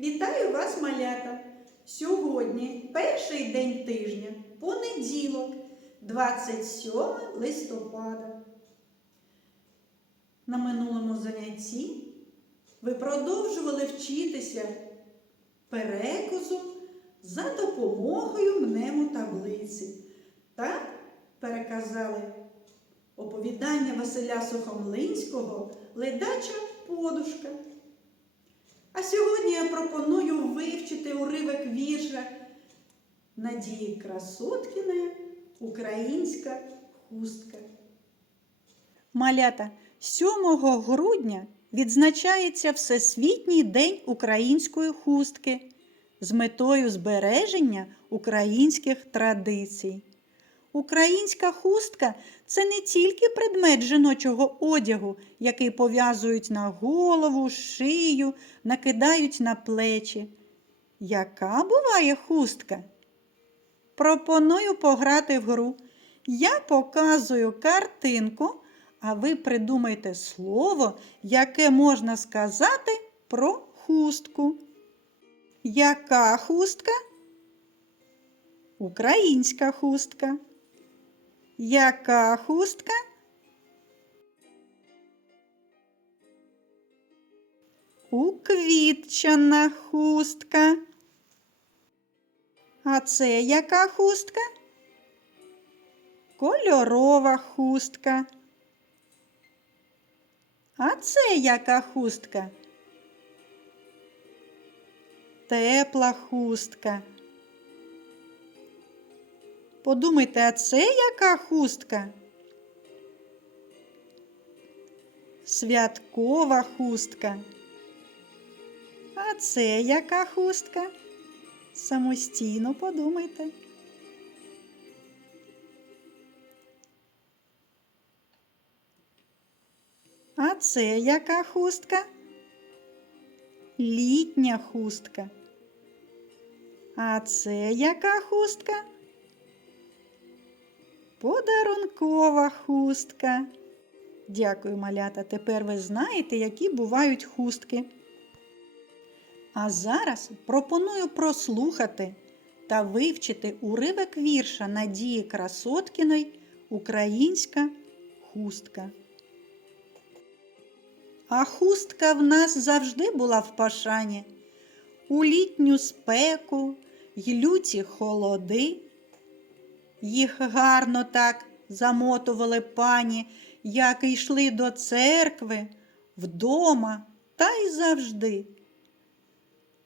Вітаю вас, малята! Сьогодні перший день тижня, понеділок, 27 листопада. На минулому занятті ви продовжували вчитися переказу за допомогою мнемотаблиці та переказали оповідання Василя Сухомлинського Ледача подушка. А сьогодні я пропоную вивчити уривок вірша Надії Красоткіної Українська хустка. Малята 7 грудня відзначається Всесвітній день української хустки з метою збереження українських традицій. Українська хустка це не тільки предмет жіночого одягу, який пов'язують на голову, шию, накидають на плечі. Яка буває хустка? Пропоную пограти в гру. Я показую картинку, а ви придумайте слово, яке можна сказати про хустку. Яка хустка? Українська хустка. Яка хустка? Уквітчана хустка. А це яка хустка? Кольорова хустка. А це яка хустка? Тепла хустка. Подумайте, а це яка хустка? Святкова хустка. А це яка хустка? Самостійно подумайте. А це яка хустка? Літня хустка. А це яка хустка? Подарункова хустка. Дякую, малята. Тепер ви знаєте, які бувають хустки. А зараз пропоную прослухати та вивчити уривок вірша Надії Красоткіної Українська хустка. А хустка в нас завжди була в пашані. У літню спеку й люті холоди. Їх гарно так замотували пані, як йшли до церкви, вдома та й завжди.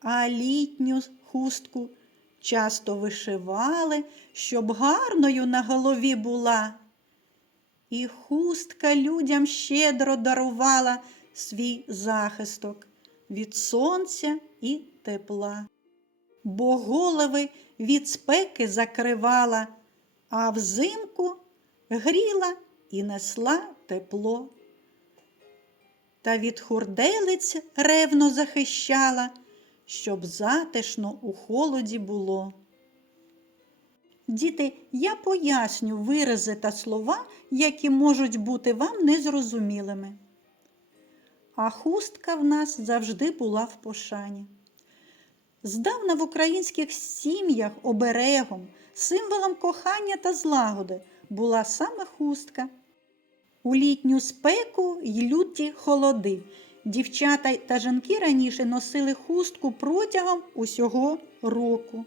А літню хустку часто вишивали, щоб гарною на голові була. І хустка людям щедро дарувала свій захисток від сонця і тепла, бо голови від спеки закривала, а взимку гріла і несла тепло. Та від хурделиць ревно захищала, щоб затишно у холоді було. Діти, я поясню вирази та слова, які можуть бути вам незрозумілими. А хустка в нас завжди була в пошані. Здавна в українських сім'ях оберегом, символом кохання та злагоди була саме хустка. У літню спеку й люті холоди. Дівчата та жінки раніше носили хустку протягом усього року.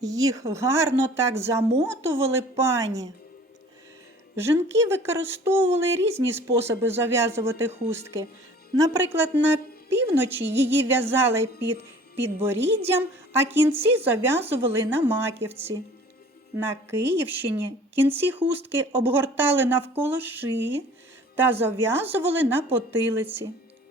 Їх гарно так замотували пані. Жінки використовували різні способи зав'язувати хустки. Наприклад, на півночі її в'язали під підборіддям, а кінці зав'язували на маківці. На Київщині кінці хустки обгортали навколо шиї та зав'язували на потилиці.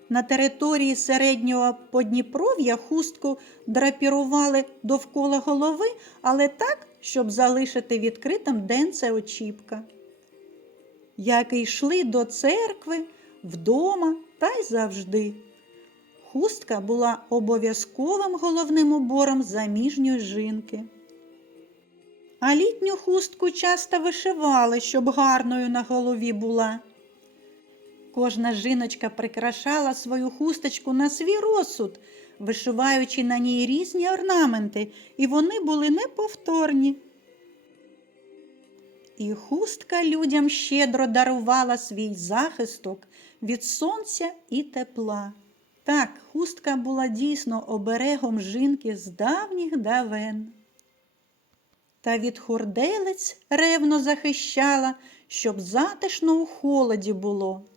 На території середнього Подніпров'я хустку драпірували довкола голови, але так, щоб залишити відкритим денце очіпка. Як і йшли до церкви, вдома та й завжди. Хустка була обов'язковим головним убором заміжньої жінки. А літню хустку часто вишивали, щоб гарною на голові була. Кожна жіночка прикрашала свою хусточку на свій розсуд, вишиваючи на ній різні орнаменти, і вони були неповторні. І хустка людям щедро дарувала свій захисток від сонця і тепла. Так, хустка була дійсно оберегом жінки з давніх давен. Та від хурделиць ревно захищала, щоб затишно у холоді було.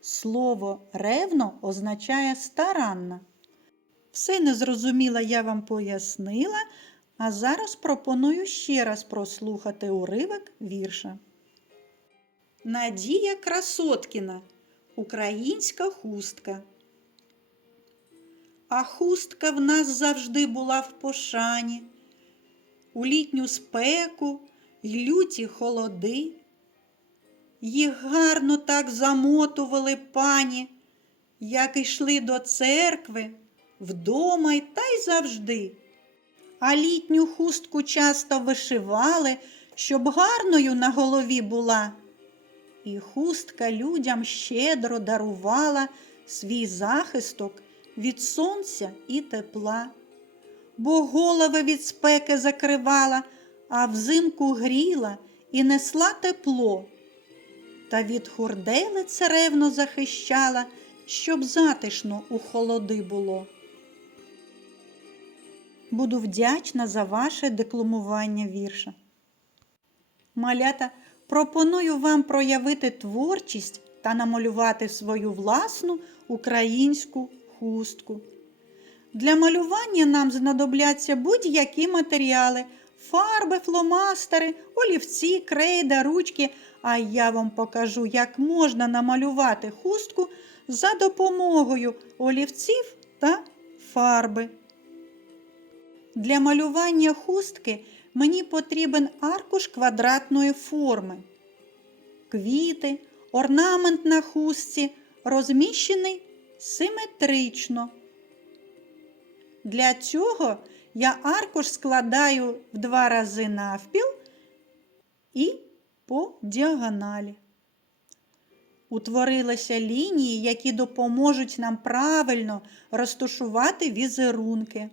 Слово ревно означає старанна. Все незрозуміло я вам пояснила, а зараз пропоную ще раз прослухати уривок вірша. Надія Красоткіна. Українська хустка. А хустка в нас завжди була в пошані. У літню спеку й люті холоди. Їх гарно так замотували пані, як йшли до церкви, вдома й та й завжди. А літню хустку часто вишивали, щоб гарною на голові була. І хустка людям щедро дарувала свій захисток від сонця і тепла, бо голови від спеки закривала, а взимку гріла і несла тепло. Та від хурделиць ревно захищала, щоб затишно у холоди було. Буду вдячна за ваше декламування вірша. Малята, пропоную вам проявити творчість та намалювати свою власну українську хустку. Для малювання нам знадобляться будь-які матеріали фарби, фломастери, олівці, крейда, ручки. А я вам покажу, як можна намалювати хустку за допомогою олівців та фарби. Для малювання хустки мені потрібен аркуш квадратної форми. Квіти, орнамент на хустці розміщений симетрично. Для цього я аркуш складаю в два рази навпіл і по діагоналі. Утворилися лінії, які допоможуть нам правильно розташувати візерунки.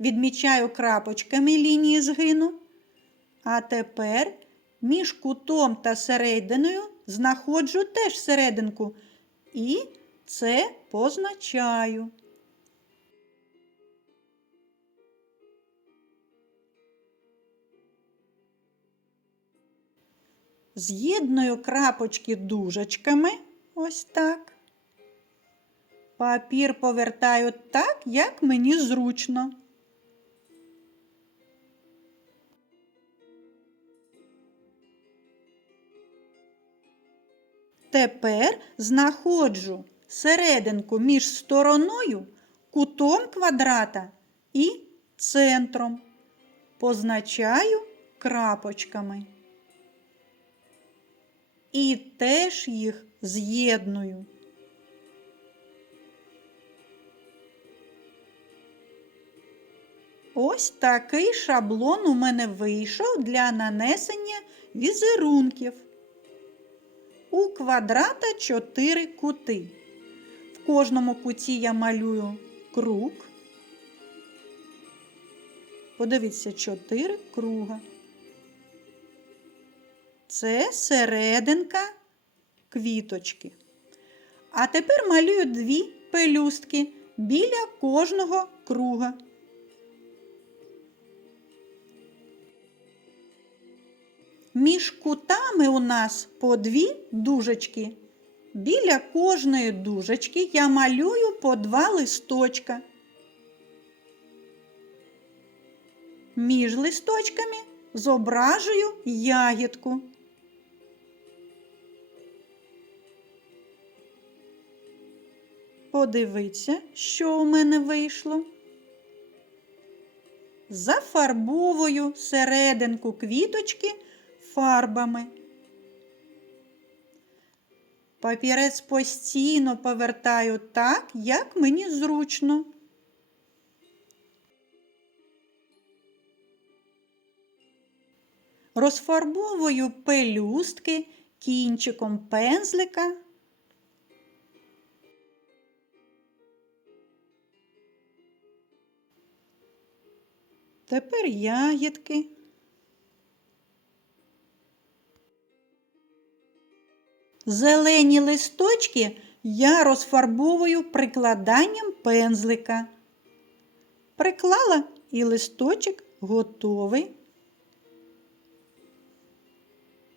Відмічаю крапочками лінії згину. А тепер між кутом та серединою знаходжу теж серединку і це позначаю. З'єдную крапочки дужечками, ось так. Папір повертаю так, як мені зручно. Тепер знаходжу серединку між стороною, кутом квадрата і центром. Позначаю крапочками. І теж їх з'єдную. Ось такий шаблон у мене вийшов для нанесення візерунків. У квадрата 4 кути. В кожному куті я малюю круг. Подивіться, 4 круга. Це серединка квіточки. А тепер малюю дві пелюстки біля кожного круга. Між кутами у нас по дві дужечки. Біля кожної дужечки я малюю по два листочка. Між листочками зображую ягідку. Подивіться, що у мене вийшло. Зафарбовую серединку квіточки фарбами. Папірець постійно повертаю так, як мені зручно. Розфарбовую пелюстки кінчиком пензлика. Тепер ягідки. Зелені листочки я розфарбовую прикладанням пензлика. Приклала і листочок готовий.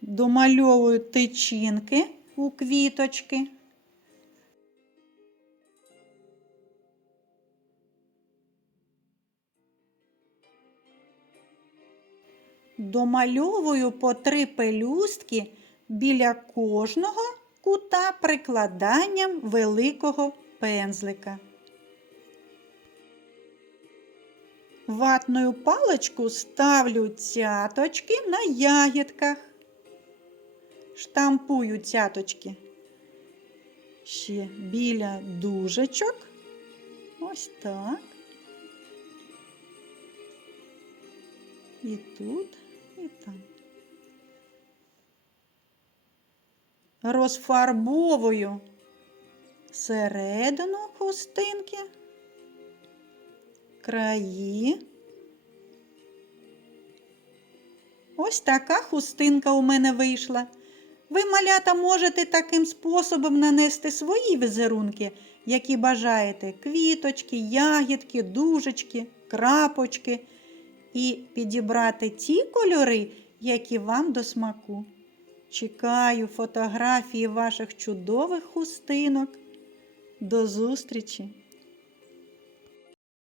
Домальовую тичинки у квіточки. Домальовую по три пелюстки біля кожного кута прикладанням великого пензлика. Ватною паличку ставлю цяточки на ягідках. Штампую цяточки ще біля дужечок. Ось так. І тут, і там. Розфарбовую середину хустинки, краї. Ось така хустинка у мене вийшла. Ви, малята, можете таким способом нанести свої візерунки, які бажаєте: квіточки, ягідки, дужечки, крапочки, і підібрати ті кольори, які вам до смаку. Чекаю фотографії ваших чудових хустинок. До зустрічі!